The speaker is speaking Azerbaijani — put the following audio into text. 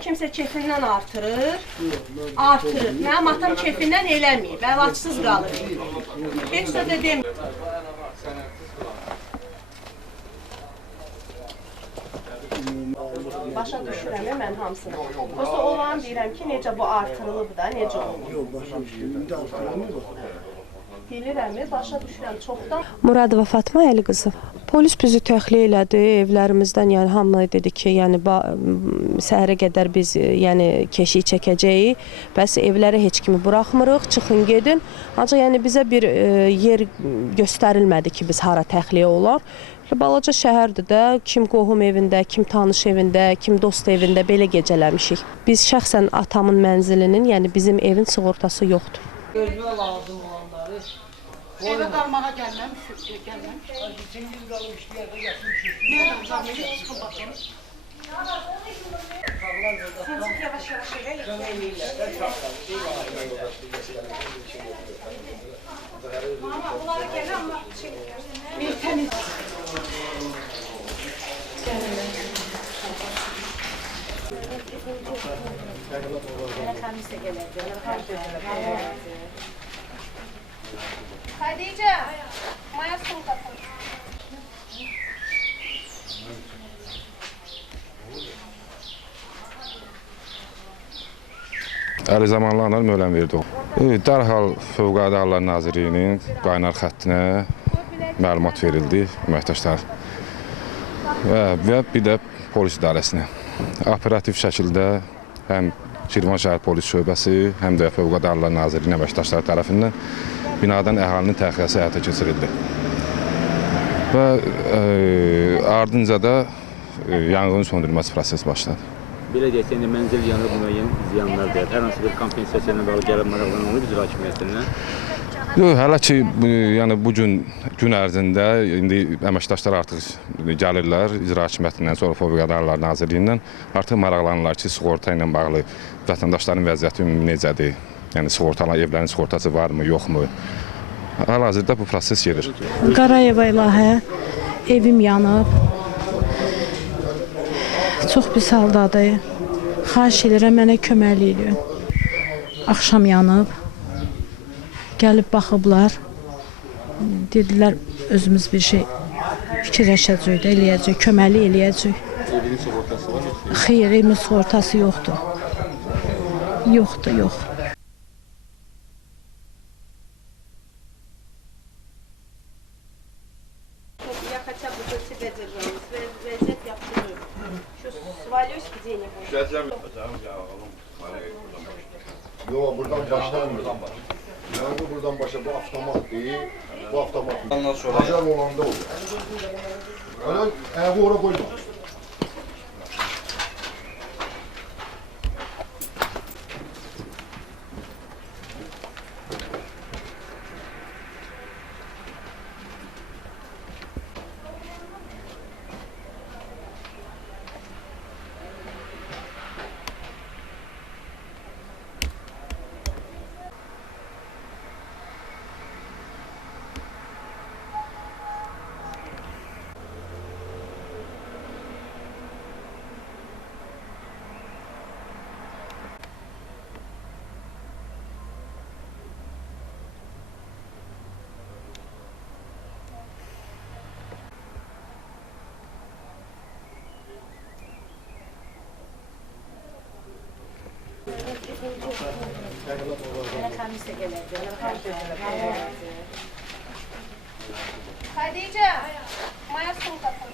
Kimsə kefindən artırır. Mənim atam kefindən eləməyib, əlacsız qalır. Heç də demir. Başa düşürəm mən hamısını. Prosta olan deyirəm ki, necə bu artırılıb da, necə olub. Yox, başa düşürəm. İndi artırılmır. Bilirəm, başa düşürəm çoxdan. Muradova Fatma Əli qızı. Polis bizi təxliyə elədi evlərimizdən, yəni hamı dedi ki, yəni səhərə qədər biz yəni keşik çəkəcəyik. Bəs evlərə heç kimi buraxmırıq, çıxın gedin. Ancaq yəni bizə bir yer göstərilmədi ki, biz hara təxliyə olar. Balaca şəhərdir də, kim qohum evində, kim tanış evində, kim dost evində belə gecələmişik. Biz şəxsən atamın mənzilinin, yəni bizim evin sığortası yoxdur. Gözünə lazım olanları. Evə qalmağa gəlməmiş, gəlməmiş. Çingil qalıb işləyərdə yaxın Nereden zahmeti çıxın baxın. Sincik yavaş-yavaş Mama, bunlara gəlir, amma Bir təmiz. Xədicə, maya sulu qatın. Əli zamanlarla möhləm verdi o. Dərhal Fövqəladə Hallar Nazirliyinin qaynar xəttinə məlumat verildi əməkdaşlar və bir də polis idarəsinə. Operativ şəkildə həm Şirvan şəhər polis şöbəsi, həm də Fövqəladə Hallar Nazirliyinin əməkdaşları tərəfindən binadan əhalinin təxliyəsi həyata keçirildi. Və ardınca da yanğın söndürməsi prosesi başladı. Belə deyək, indi mənzil yanıb müəyyən ziyanlar deyil. Hər hansı bir kompensasiya ilə bağlı gəlib maraqlanılır icra hakimiyyətindən. Yox, hələ ki yəni bu gün ərzində indi əməkdaşlar artıq gəlirlər icra hakimiyyətindən, sonra Fövqəladə Hallar Nazirliyindən artıq maraqlanırlar ki, sığorta ilə bağlı vətəndaşların vəziyyəti ümumi necədir? Yəni sığortalar, evlərin sığortası varmı, yoxmu? Hal-hazırda bu proses gedir. Qarayeva İlahə, evim yanıb. Çox pis haldadır. Xahiş edirəm, mənə köməklik edin. Axşam yanıb. Gəlib baxıblar. Dedilər, özümüz bir şey fikirləşəcək də, eləyəcək, köməklik eləyəcək. Evinin sığortası var mı? Xeyr, evimin sığortası yoxdur. Yoxdur, yox. Я хотя бы для себя держалась, везет я вторую. Что, свалюсь где-нибудь? Yox, buradan başlamır. Yəni buradan başa bu avtomat deyil. Bu avtomat. Ondan sonra acil olanda olur. Öyle ayağı ora koyma. Xədicə, maya sulu qatın.